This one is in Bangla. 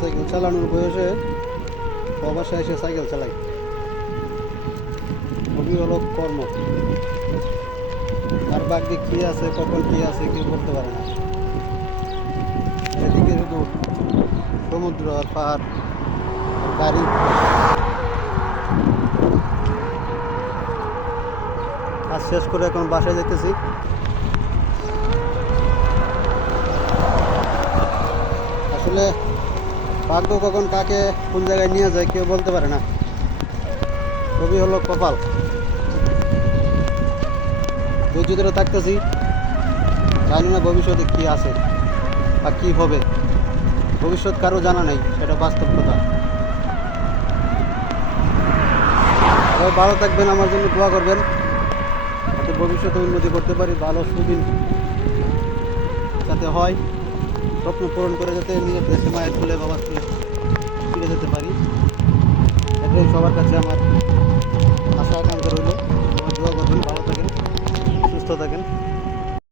মোটরসাইকেল চালানোর বয়সে প্রবাসে এসে সাইকেল চালাই, খুবই হলো কর্ম। আর বাকি কি আছে, কখন কি আছে কেউ বলতে পারে না। এদিকে শুধু সমুদ্র আর পাহাড় আর গাড়ি। কাজ শেষ করে এখন বাসায় যেতেছি। আসলে ভাগ্য কখন কাকে কোন জায়গায় নিয়ে যায় কেউ বলতে পারে না, সবই হলো কপাল। ধৈর্য ধরে থাকতেছি, জানি না ভবিষ্যতে কি আছে বা কি হবে। ভবিষ্যৎ কারো জানা নেই, সেটা বাস্তব কথা। সবাই ভালো থাকবেন, আমার জন্য দোয়া করবেন যাতে ভবিষ্যতে উন্নতি করতে পারি, ভালো সুদিন যাতে হয়, স্বপ্ন পূরণ করে যাতে নিজের দেশে মায়ের তুলে বাবার তুলে ফিরে যেতে পারি। এটাই সবার কাছে আমার আশা আকাঙ্ক্ষা রইল। সবাই দোয়া করবেন, ভালো থাকেন, সুস্থ থাকেন।